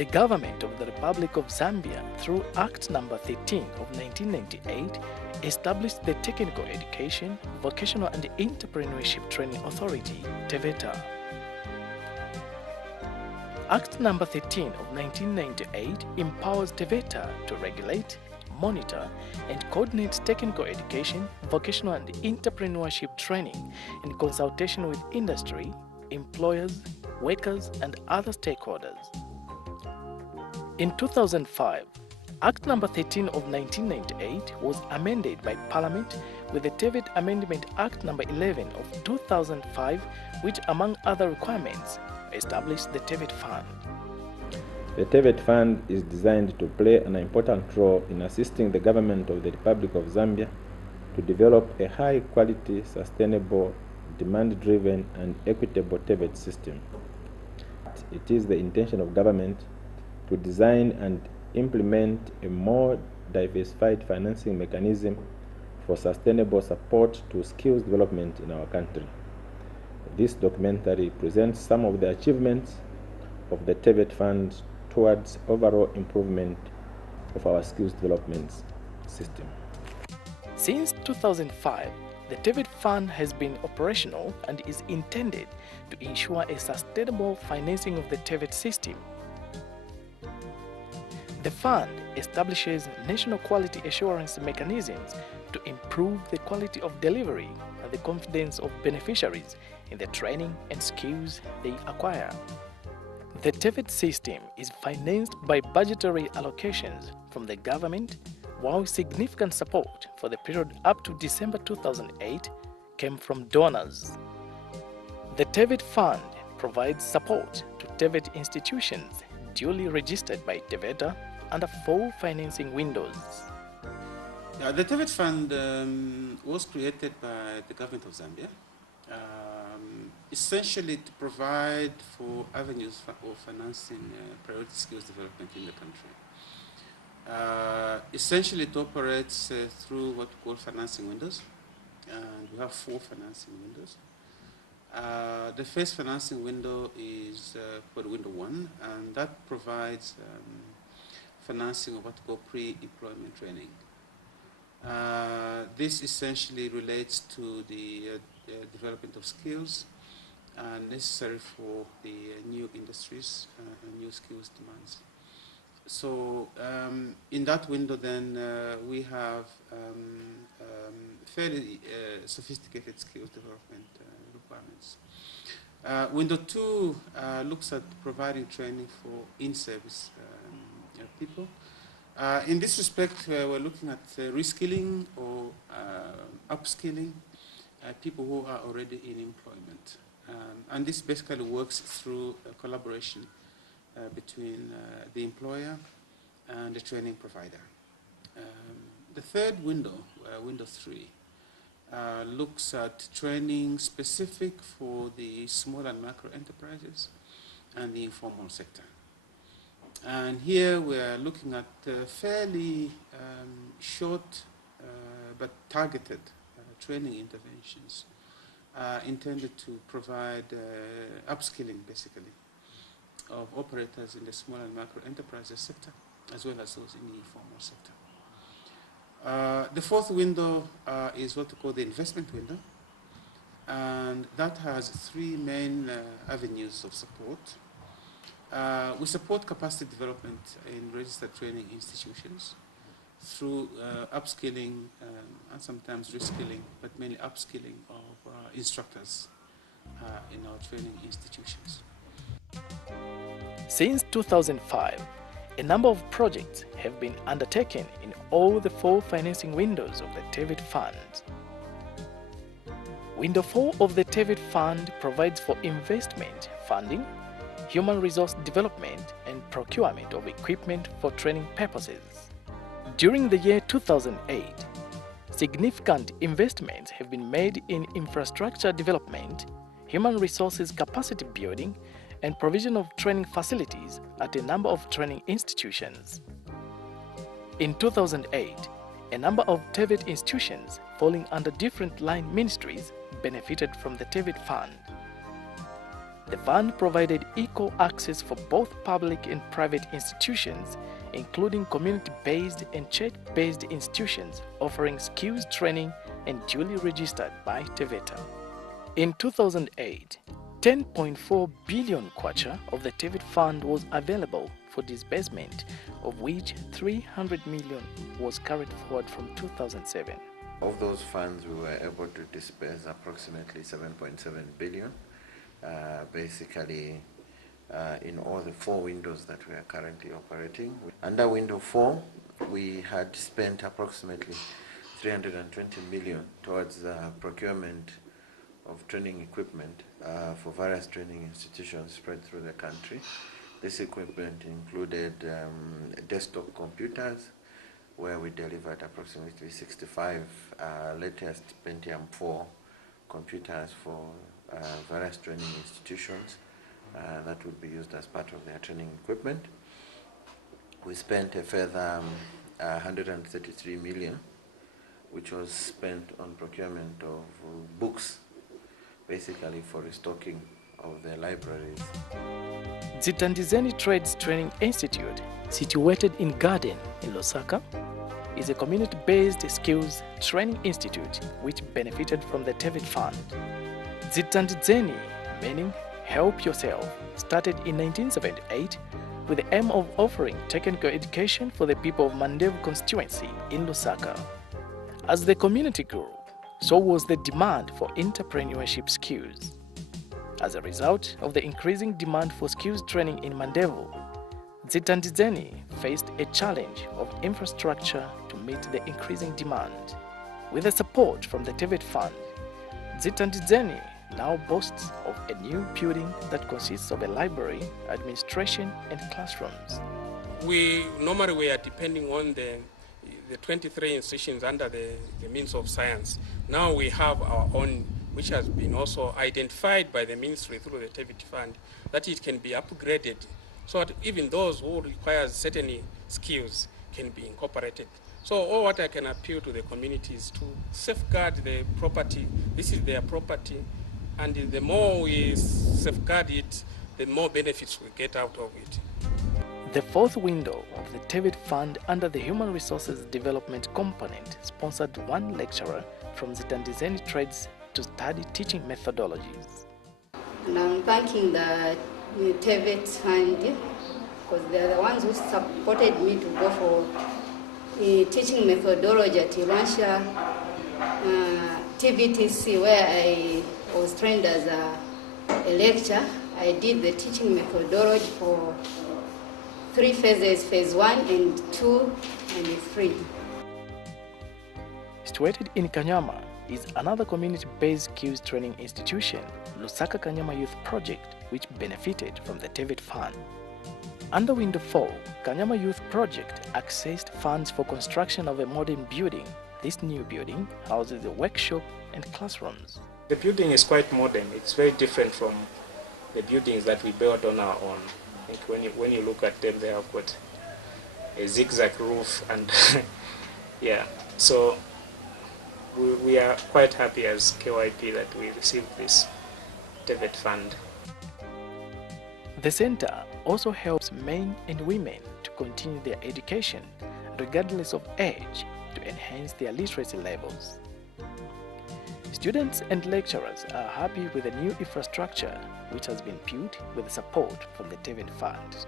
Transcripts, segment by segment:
The government of the Republic of Zambia, through Act No. 13 of 1998, established the Technical Education, Vocational and Entrepreneurship Training Authority, TEVET. Act No. 13 of 1998 empowers TEVET to regulate, monitor, and coordinate technical education, vocational and entrepreneurship training in consultation with industry, employers, workers, and other stakeholders. In 2005, Act No. 13 of 1998 was amended by Parliament with the TEVET Amendment Act No. 11 of 2005, which, among other requirements, established the TEVET Fund. The TEVET Fund is designed to play an important role in assisting the government of the Republic of Zambia to develop a high-quality, sustainable, demand-driven and equitable TEVET system. It is the intention of government to design and implement a more diversified financing mechanism for sustainable support to skills development in our country. This documentary presents some of the achievements of the TEVET Fund towards overall improvement of our skills development system. Since 2005, the TEVET Fund has been operational and is intended to ensure a sustainable financing of the TEVET system. The fund establishes national quality assurance mechanisms to improve the quality of delivery and the confidence of beneficiaries in the training and skills they acquire. The TEVET system is financed by budgetary allocations from the government, while significant support for the period up to December 2008 came from donors. The TEVET Fund provides support to TEVET institutions duly registered by TEVET under 4 financing windows. The TEVET Fund was created by the government of Zambia, essentially to provide for avenues of financing priority skills development in the country. Essentially, it operates through what we call financing windows, and we have 4 financing windows. The first financing window is called Window 1, and that provides financing of what we call pre-employment training. This essentially relates to the development of skills necessary for the new industries and new skills demands. So in that window then we have fairly sophisticated skills development requirements. Window 2 looks at providing training for in-service people. In this respect, we're looking at reskilling or upskilling people who are already in employment. And this basically works through a collaboration between the employer and the training provider. The third window, Window 3, looks at training specific for the small and micro enterprises and the informal sector. And here we are looking at fairly short but targeted training interventions intended to provide upskilling, basically, of operators in the small and micro enterprises sector, as well as those in the informal sector. The fourth window is what we call the investment window, and that has 3 main avenues of support. We support capacity development in registered training institutions through upskilling and sometimes reskilling, but mainly upskilling of instructors in our training institutions. Since 2005, a number of projects have been undertaken in all the 4 financing windows of the TEVET Fund. Window 4 of the TEVET Fund provides for investment, funding, human resource development, and procurement of equipment for training purposes. During the year 2008, significant investments have been made in infrastructure development, human resources capacity building, and provision of training facilities at a number of training institutions. In 2008, a number of TEVET institutions falling under different line ministries benefited from the TEVET Fund. The fund provided equal access for both public and private institutions, including community-based and church-based institutions offering skills training and duly registered by TEVET. In 2008, 10.4 billion kwacha of the TEVET fund was available for disbursement, of which 300 million was carried forward from 2007. Of those funds, we were able to disperse approximately 7.7 billion, basically in all the 4 windows that we are currently operating. Under window 4, we had spent approximately 320 million towards procurement of training equipment for various training institutions spread through the country. This equipment included desktop computers, where we delivered approximately 65 latest Pentium 4 computers for various training institutions that would be used as part of their training equipment. We spent a further 133 million, which was spent on procurement of books, basically for restocking of the libraries. Zitandizeni Trades Training Institute, situated in Garden in Lusaka, is a community-based skills training institute which benefited from the TEVET fund. Zitandizeni, meaning help yourself, started in 1978 with the aim of offering technical education for the people of Mandevu constituency in Lusaka. As the community grew, so was the demand for entrepreneurship skills. As a result of the increasing demand for skills training in Mandevu, Zitandizeni faced a challenge of infrastructure to meet the increasing demand. With the support from the TEVET fund, Zitandizeni now boasts of a new building that consists of a library, administration, and classrooms. We are depending on the 23 institutions under the means of science. Now we have our own, which has been also identified by the ministry through the TEVET fund, that it can be upgraded so that even those who require certain skills can be incorporated. So all what I can appeal to the community is to safeguard the property. This is their property, and the more we safeguard it, the more benefits we get out of it. The fourth window of the TEVET fund under the Human Resources Development component sponsored one lecturer from Zitandizeni Trades to study teaching methodologies. And I'm thanking the TEVET fund because they're the ones who supported me to go for teaching methodology at Iransha TVTC, where I was trained as a lecturer. I did the teaching methodology for 3 phases, phase 1 and 2 and 3. Situated in Kanyama is another community-based skills training institution, Lusaka Kanyama Youth Project, which benefited from the TEVET fund. Under Window 4, Kanyama Youth Project accessed funds for construction of a modern building. This new building houses a workshop and classrooms. The building is quite modern. It's very different from the buildings that we built on our own. I think when you look at them, they have got a zigzag roof and yeah. So we are quite happy as KYP that we received this TEVET fund. The center also helps men and women to continue their education regardless of age to enhance their literacy levels. Students and lecturers are happy with the new infrastructure which has been built with the support from the TEVET fund.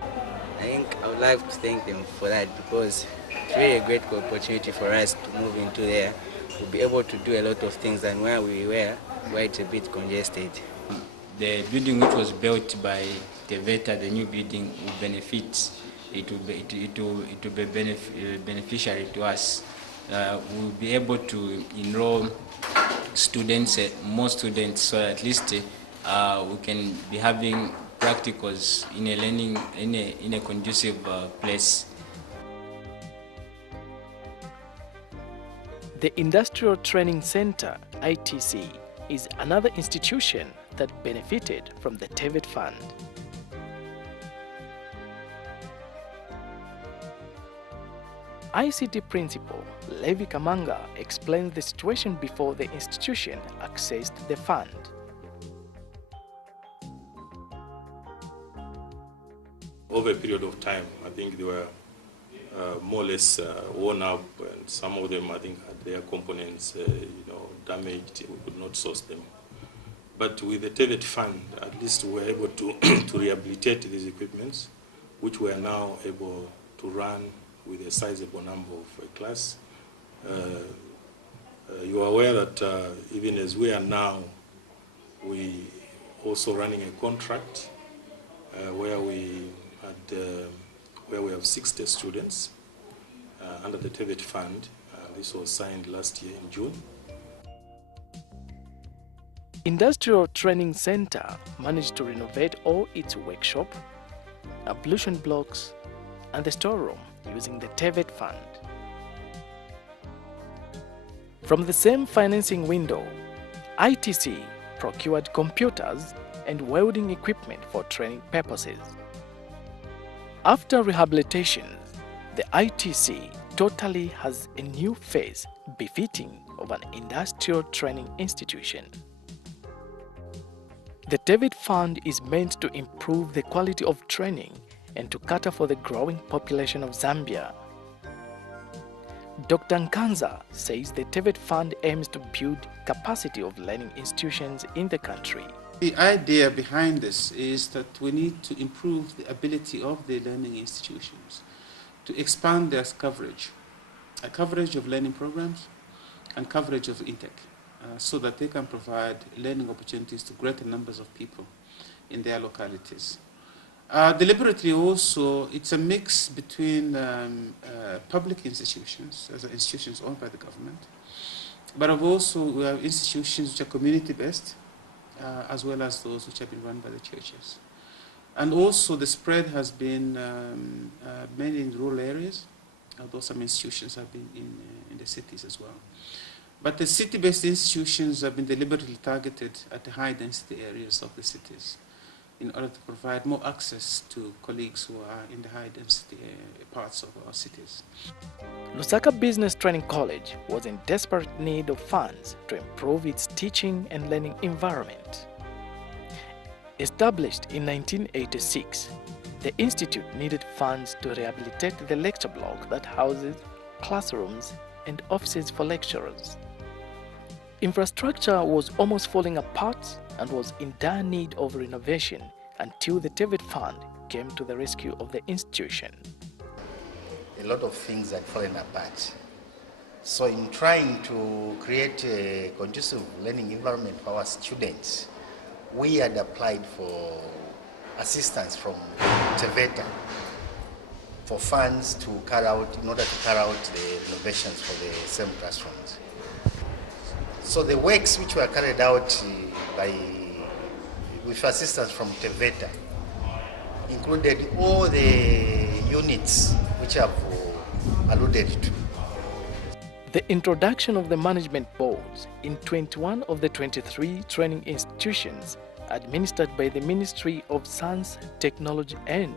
I think I would like to thank them for that because it's really a great opportunity for us to move into there. We'll be able to do a lot of things than where we were, where it's a bit congested. The building which was built by TEVET, the new building, will benefit. It will be beneficiary to us. We'll be able to enroll students, more students, so at least we can be having practicals in a learning in a conducive place. The Industrial Training Center, ITC, is another institution that benefited from the TEVET fund. ICT principal Levi Kamanga explains the situation before the institution accessed the fund. over a period of time, I think they were more or less worn up, and some of them, I think, had their components, damaged. We could not source them. But with the TEVET fund, at least we were able to, to rehabilitate these equipments, which we are now able to run with a sizable number of class. You are aware that even as we are now, we also running a contract where we have 60 students under the TEVET fund. This was signed last year in June. Industrial Training Center managed to renovate all its workshop, ablution blocks, and the storeroom using the TEVET fund. From the same financing window, ITC procured computers and welding equipment for training purposes. After rehabilitation, the ITC totally has a new face befitting of an industrial training institution. The TEVET fund is meant to improve the quality of training and to cater for the growing population of Zambia. Dr. Nkanza says the TEVET fund aims to build capacity of learning institutions in the country. The idea behind this is that we need to improve the ability of the learning institutions to expand their coverage, a coverage of learning programs and coverage of intake, so that they can provide learning opportunities to greater numbers of people in their localities. Deliberately also, it's a mix between public institutions, as institutions owned by the government, but also we have institutions which are community-based, as well as those which have been run by the churches. And also the spread has been mainly in rural areas, although some institutions have been in the cities as well. But the city-based institutions have been deliberately targeted at the high-density areas of the cities in order to provide more access to colleagues who are in the high-density parts of our cities. Lusaka Business Training College was in desperate need of funds to improve its teaching and learning environment. Established in 1986, the institute needed funds to rehabilitate the lecture block that houses classrooms and offices for lecturers. Infrastructure was almost falling apart and was in dire need of renovation until the TEVET fund came to the rescue of the institution. A lot of things had fallen apart. So in trying to create a conducive learning environment for our students, we had applied for assistance from TEVET for funds to carry out, in order to carry out the renovations for the same classrooms. So the works which were carried out with assistance from TEVET included all the units which I've alluded to. The introduction of the management boards in 21 of the 23 training institutions administered by the Ministry of Science, Technology and